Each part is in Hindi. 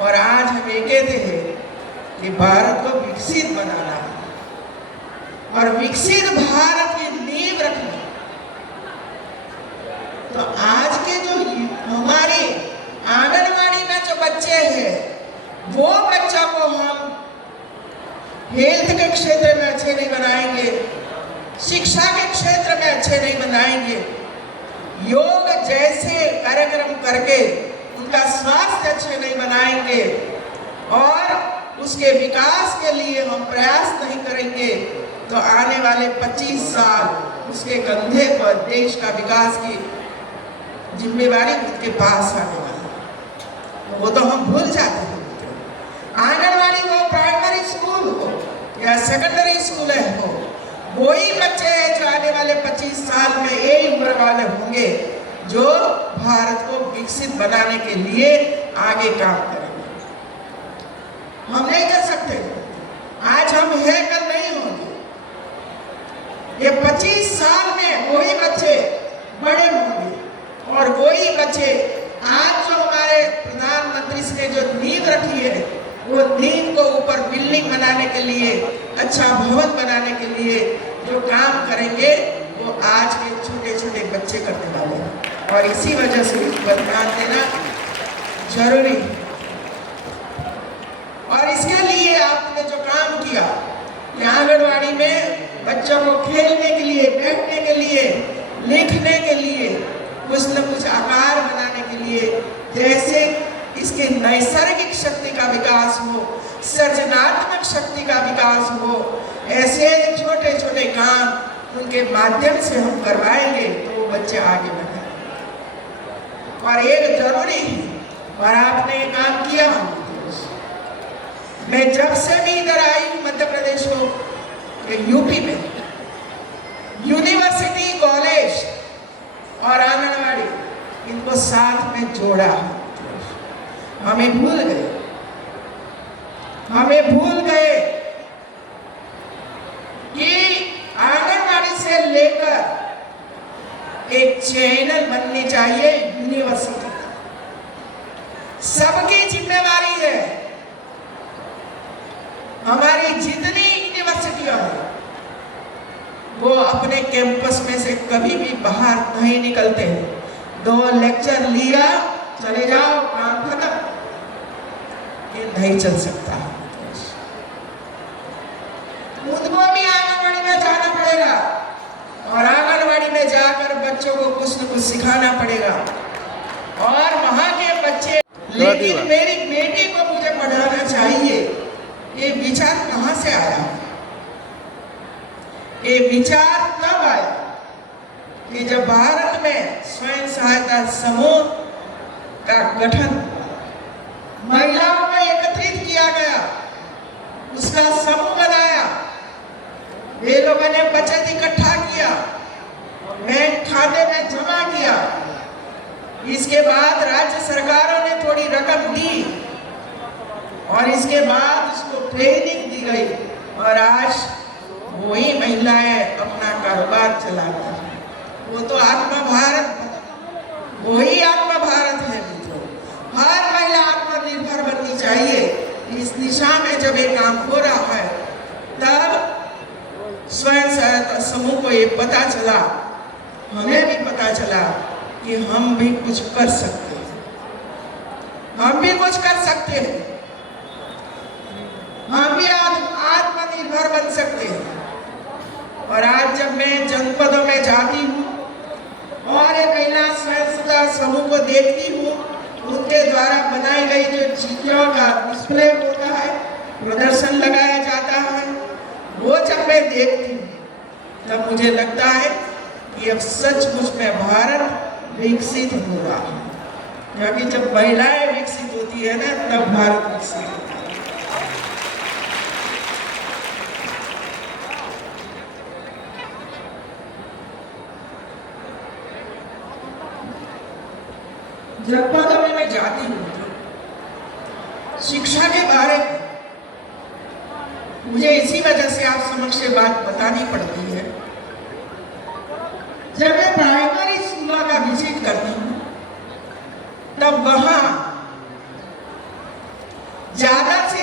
और आज हम ये कहते हैं कि भारत को विकसित बनाना है और विकसित भारत की नींव रखनी। तो आज के जो हमारे आंगनवाड़ी में जो बच्चे हैं, वो बच्चों को हम हेल्थ के क्षेत्र में अच्छे नहीं बनाएंगे, शिक्षा के क्षेत्र में अच्छे नहीं बनाएंगे, योग जैसे कार्यक्रम करके उनका स्वास्थ्य अच्छे नहीं बनाएंगे और उसके विकास के लिए हम प्रयास नहीं करेंगे, तो आने वाले 25 साल उसके कंधे पर देश का विकास की जिम्मेवारी उनके पास आने वाली है। वो तो हम भूल जाते हैं। आंगनवाड़ी हो, प्राइमरी स्कूल हो या सेकेंडरी स्कूल हो, वही बच्चे हैं जो आने वाले 25 साल में यही उम्र वाले होंगे जो भारत को विकसित बनाने के लिए आगे काम करेंगे। हम नहीं कर सकते, आज हम है कल नहीं होंगे। ये 25 साल में वही बच्चे बड़े होंगे और वही बच्चे आज जो हमारे प्रधानमंत्री ने जो नींव रखी है, वो नींव को ऊपर बिल्डिंग बनाने के लिए, अच्छा भवन बनाने के लिए जो काम करेंगे, वो आज के छोटे छोटे बच्चे करने वाले हैं और इसी वजह से इस पर ध्यान देना जरूरी है। और इसके लिए आपने जो काम किया, आंगनवाड़ी में बच्चों को खेलने के लिए, बैठने के लिए, लिखने के लिए, कुछ न कुछ आकार बनाने के लिए, जैसे इसके नैसर्गिक शक्ति का विकास हो, सृजनात्मक शक्ति का विकास हो, ऐसे छोटे छोटे काम उनके माध्यम से हम करवाएंगे तो वो बच्चे आगे बढ़ेंगे। और एक जरूरी है, और आपने ये काम किया। मैं जब से भी इधर आई हूँ मध्य प्रदेश को, यूपी में यूनिवर्सिटी, कॉलेज और आंगनवाड़ी, इनको साथ में जोड़ा है। हमें भूल गए कि आंगनवाड़ी से लेकर एक चैनल बननी चाहिए यूनिवर्सिटी। सबकी जिम्मेवारी है। हमारी जितनी यूनिवर्सिटियां हैं, वो अपने कैंपस में से कभी भी बाहर नहीं निकलते हैं। 2 लेक्चर लिया, चले जाओ, काम खत्म। ये नहीं चल सकता। उनको भी आंगनवाड़ी में जाना पड़ेगा और आंगनवाड़ी में जाकर बच्चों को कुछ न कुछ सिखाना पड़ेगा और वहां के बच्चे। लेकिन मेरी बेटी को मुझे पढ़ाना चाहिए, ये विचार कहां से आया? ये विचार तब आया कि जब भारत में स्वयं सहायता समूह का गठन, महिलाओं को एकत्रित किया गया, उसका समूह बनाया, वे लोगों ने बचत इकट्ठा किया, बैंक खाते में जमा किया। इसके बाद राज्य सरकारों ने थोड़ी रकम दी और इसके बाद उसको ट्रेनिंग दी गई और आज वही महिलाएं अपना कारोबार चलाती हैं। वो तो आत्मा भारत, वही आत्मा भारत है मित्रों। हर महिला आत्मनिर्भर बननी चाहिए। इस दिशा में जब ये काम हो रहा है, तब स्वयं सहायता समूह को ये पता चला, हमें भी पता चला कि हम भी कुछ कर सकते हैं, हम भी कुछ कर सकते हैं, हम भी आत्मनिर्भर बन सकते हैं। और आज जब मैं जनपदों में जाती हूँ और ये महिला स्वयं सहायता समूह को देखती हूँ, उनके द्वारा बनाई गई जो चीजों का डिस्प्ले होता है, प्रदर्शन लगाया जाता है, वो जब मैं देखती हूँ तब मुझे लगता है कि अब सचमुच में भारत विकसित हो रहा है। क्योंकि जब महिलाएं विकसित होती है ना, तब भारत विकसित होता है। जनपदों में मैं जाती हूँ, शिक्षा के बारे में मुझे इसी वजह से आप समक्ष बात बतानी पड़ती है। जब मैं प्राइमरी स्कूलों का विजिट करती हूँ, तब वहां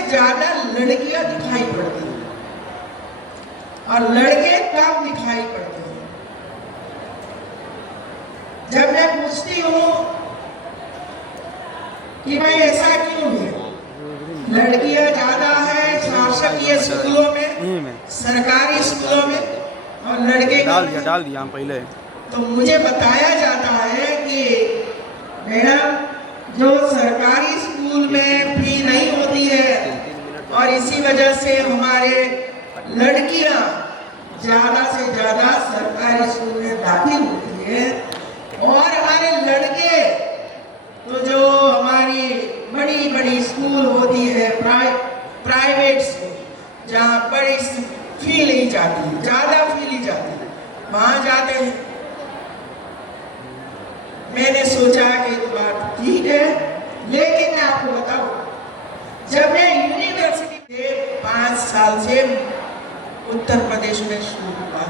ज्यादा लड़कियां दिखाई पड़ती हैं और लड़के कम दिखाई पड़ते हैं। जब मैं पूछती हूँ कि भाई ऐसा क्यों है, लड़कियां ज्यादा है शासकीय स्कूलों में, सरकारी स्कूलों में, और लड़के डाल दिया पहले, तो मुझे बताया जाता है कि मैडम जो सरकारी स्कूल में फी नहीं होती है और इसी वजह से हमारे लड़कियां ज्यादा से ज्यादा सरकारी स्कूल में दाखिल होती है, और हमारे लड़के तो जो हमारी बड़ी बड़ी स्कूल होती है प्राइवेट स्कूल जहाँ बड़ी फी ली जाती है, ज्यादा फी ली जाती है, वहां जाते हैं। मैंने सोचा कि तो बात ठीक है, लेकिन मैं आपको बताऊं, जब मैं यूनिवर्सिटी से 5 साल से उत्तर प्रदेश में शुरू हुआ,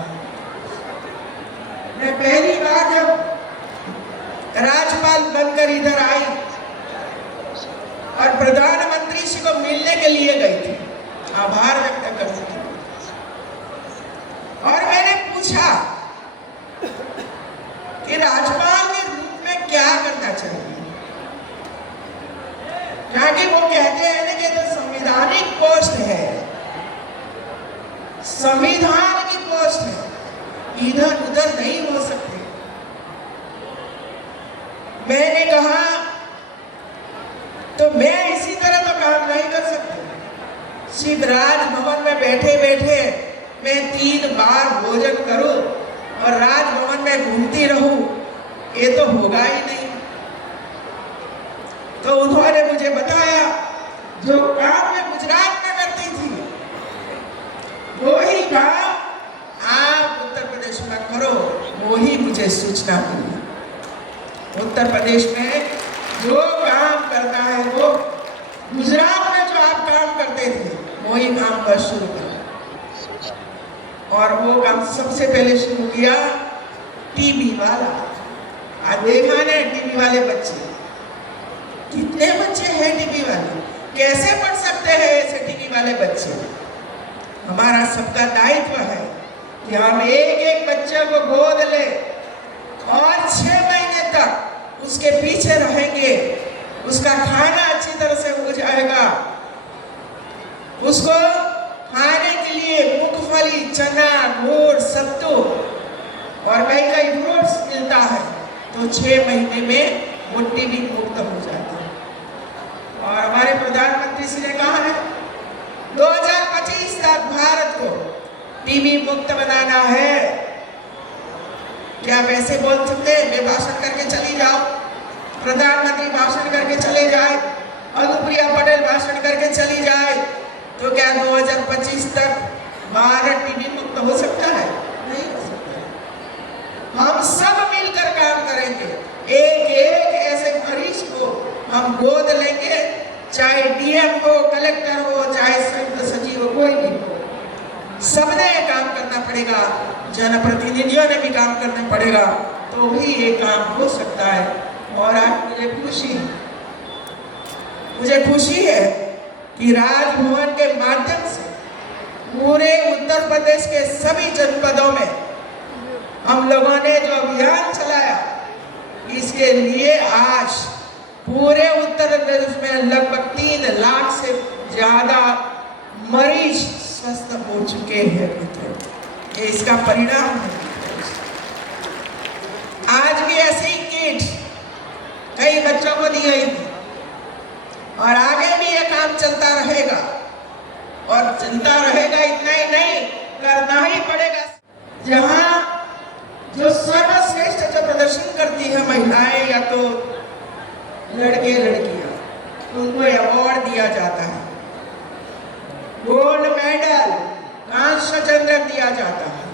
मैं पहली बार जब राज्यपाल बनकर इधर आई और प्रधानमंत्री जी को मिलने के लिए गई थी, आभार व्यक्त करती थी, और मैंने पूछा कि राज्यपाल के रूप में क्या करना चाहिए, क्योंकि वो कहते हैं ना कि तो संवैधानिक पोस्ट है, संविधान की पोस्ट है, इधर उधर नहीं हो सकते। मैंने कहा तो मैं इसी तरह तो काम नहीं कर सकती, सिर्फ राजभवन में बैठे बैठे मैं 3 बार भोजन करूं और राजभवन में घूमती रहूं, ये तो होगा ही नहीं। तो उन्होंने मुझे बताया जो काम मैं गुजरात में करती थी वही काम आप उत्तर प्रदेश में करो, वही मुझे सूचना मिली। उत्तर प्रदेश में जो काम करता है वो गुजरात में जो आप काम करते थे वही काम बस शुरू किया, और वो काम सबसे पहले शुरू किया टीबी वाला। आज देखा ना टीबी वाले बच्चे, कितने बच्चे हैं टीबी वाले, कैसे पढ़ सकते हैं ऐसे टीबी वाले बच्चे। हमारा सबका दायित्व है कि हम एक एक बच्चे को गोद ले और 6 महीने तक उसके पीछे रहेंगे, उसका खाना अच्छी तरह से हो जाएगा, उसको खाने के लिए मूंगफली, चना, गुड़, सत्तू और कई कई फ्रूट्स मिलता है, तो 6 महीने में वो टीबी मुक्त हो जाता है। और हमारे प्रधानमंत्री जी ने कहा है 2025 तक भारत को टीबी मुक्त बनाना है। क्या वैसे बोल सकते हैं मैं भाषण करके चली जाओ, प्रधानमंत्री भाषण करके चले जाए, अनुप्रिया पटेल भाषण करके चली जाए, तो क्या 2025 तक भारत टीबी मुक्त हो सकता है? नहीं हो सकता। हम सब मिलकर काम करेंगे, एक एक ऐसे मरीज को हम गोद लेंगे, चाहे डीएम हो, कलेक्टर हो, चाहे संयुक्त सचिव हो, कोई भी हो, सबने काम करना पड़ेगा, जनप्रतिनिधियों ने भी काम करना पड़ेगा, तो ही ये काम हो सकता है। और आज मुझे खुशी है कि राजभवन के माध्यम से पूरे उत्तर प्रदेश के सभी जनपदों में हम लोगों ने जो अभियान चलाया, इसके लिए आज पूरे उत्तर प्रदेश में लगभग 3 लाख से ज्यादा मरीज स्वस्थ हो चुके हैं मित्रों, ये इसका परिणाम है। आज भी ऐसी किट कई बच्चों को दी गई थी और आगे भी ये काम चलता रहेगा, और चलता रहेगा, इतना ही नहीं करना ही पड़ेगा। जहां जो सर्वश्रेष्ठ जो प्रदर्शन करती है महिलाएं या तो लड़के लड़कियां, उनको अवार्ड दिया जाता है, गोल्ड मेडल, कांस्य चंद्रक दिया जाता है,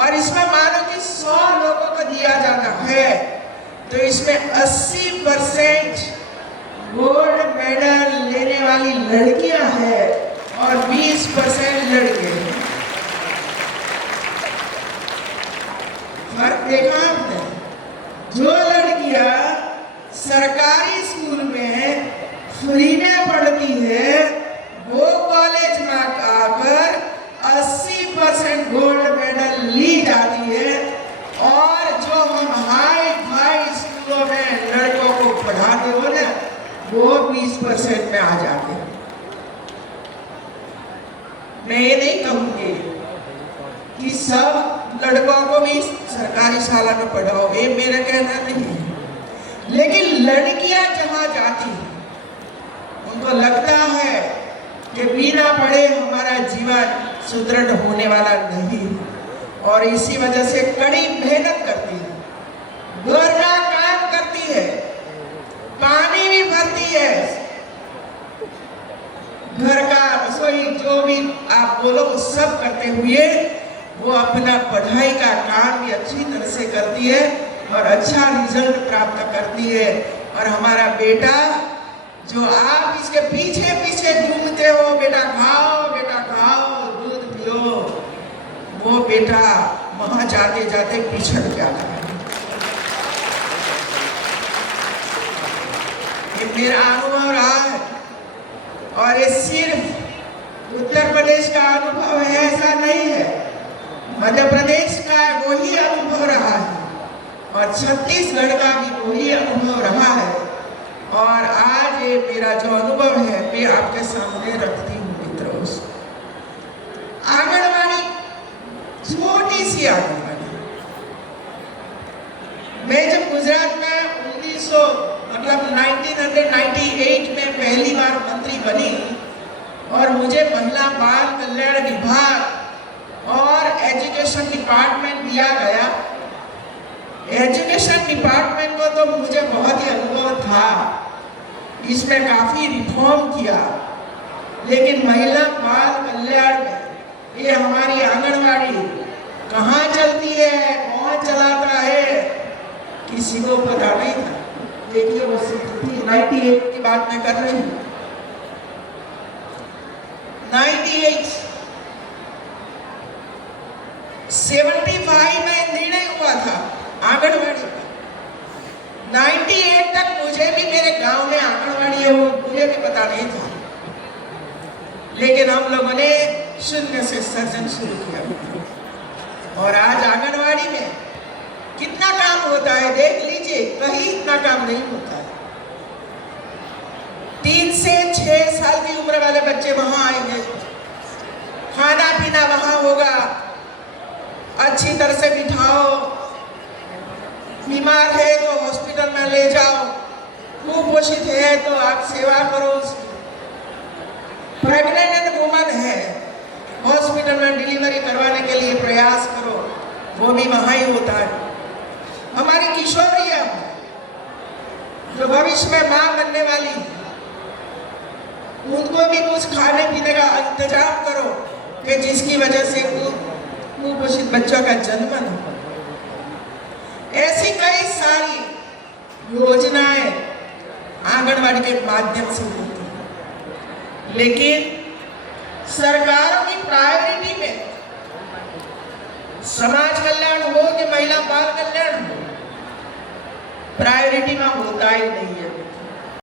और इसमें मानो कि 100 लोगों को दिया जाता है, तो इसमें 80% गोल्ड मेडल लेने वाली लड़कियां हैं और 20% लड़के हैं। फर्क देखा आपने? जो लड़कियां सरकारी स्कूल में फ्री में पढ़ती है 20% में आ जाते हैं। मैं ये नहीं कहूंगी कि सब लड़कों को भी सरकारी शाला में पढ़ाओ, ये मेरा कहना नहीं है, लेकिन लड़कियां जहां जाती हैं उनको लगता है कि बिना पढ़े हमारा जीवन सुदृढ़ होने वाला नहीं, और इसी वजह से कड़ी मेहनत करती है, घर का काम करती है, पानी भी भरती है, घर का रसोई जो भी आप बोलो सब करते हुए वो अपना पढ़ाई का काम भी अच्छी तरह से करती है और अच्छा रिजल्ट प्राप्त करती है। और हमारा बेटा जो आप इसके पीछे पीछे घूमते हो, बेटा खाओ दूध पियो, वो बेटा वहां जाते जाते पिछड़ जाता है। ये मेरा अनुभव रहा है, और ये सिर्फ उत्तर प्रदेश का अनुभव है ऐसा नहीं है, मध्य प्रदेश का वही अनुभव रहा है और छत्तीसगढ़ का भी वही अनुभव रहा है। और आज ये मेरा जो अनुभव है मैं आपके सामने रखती हूँ मित्रों। आंगनवाड़ी, छोटी सी आंगनवाड़ी, मैं जब गुजरात में 1998 में पहली बार मंत्री बनी और मुझे महिला बाल कल्याण विभाग और एजुकेशन डिपार्टमेंट दिया गया। एजुकेशन डिपार्टमेंट को तो मुझे बहुत ही अनुभव था, इसमें काफी रिफॉर्म किया, लेकिन महिला बाल कल्याण में ये हमारी आंगनवाड़ी कहाँ चलती है, कौन चलाता है, किसी को पता नहीं था। देखिए वो 98 की बात मैं कर रही हूँ, 98 75 में निर्णय हुआ था आंगनवाड़ी का। 98 तक मुझे भी मेरे गांव में आंगनवाड़ी है वो मुझे भी पता नहीं था, लेकिन हम लोगों ने शून्य से सर्जन शुरू किया और आज आंगनवाड़ी में कितना काम होता है देख लीजिए, कहीं इतना काम नहीं होता है। 3 से 6 साल की उम्र वाले बच्चे वहां आएंगे, खाना पीना वहां होगा, अच्छी तरह से बिठाओ, बीमार है तो हॉस्पिटल में ले जाओ, कुपोषित है तो आप सेवा करो उसकी, प्रेग्नेंट वुमन है हॉस्पिटल में डिलीवरी करवाने के लिए प्रयास करो, वो भी वहां ही होता है। हमारी किशोरियां जो भविष्य में मां बनने वाली, उनको भी कुछ खाने पीने का इंतजाम करो कि जिसकी वजह से कुपोषित बच्चों का जन्म न हो। ऐसी कई सारी योजनाएं आंगनवाड़ी के माध्यम से होती हैं, लेकिन सरकारों की प्रायोरिटी में समाज कल्याण हो कि महिला बाल कल्याण हो, प्रायोरिटी में होता ही नहीं।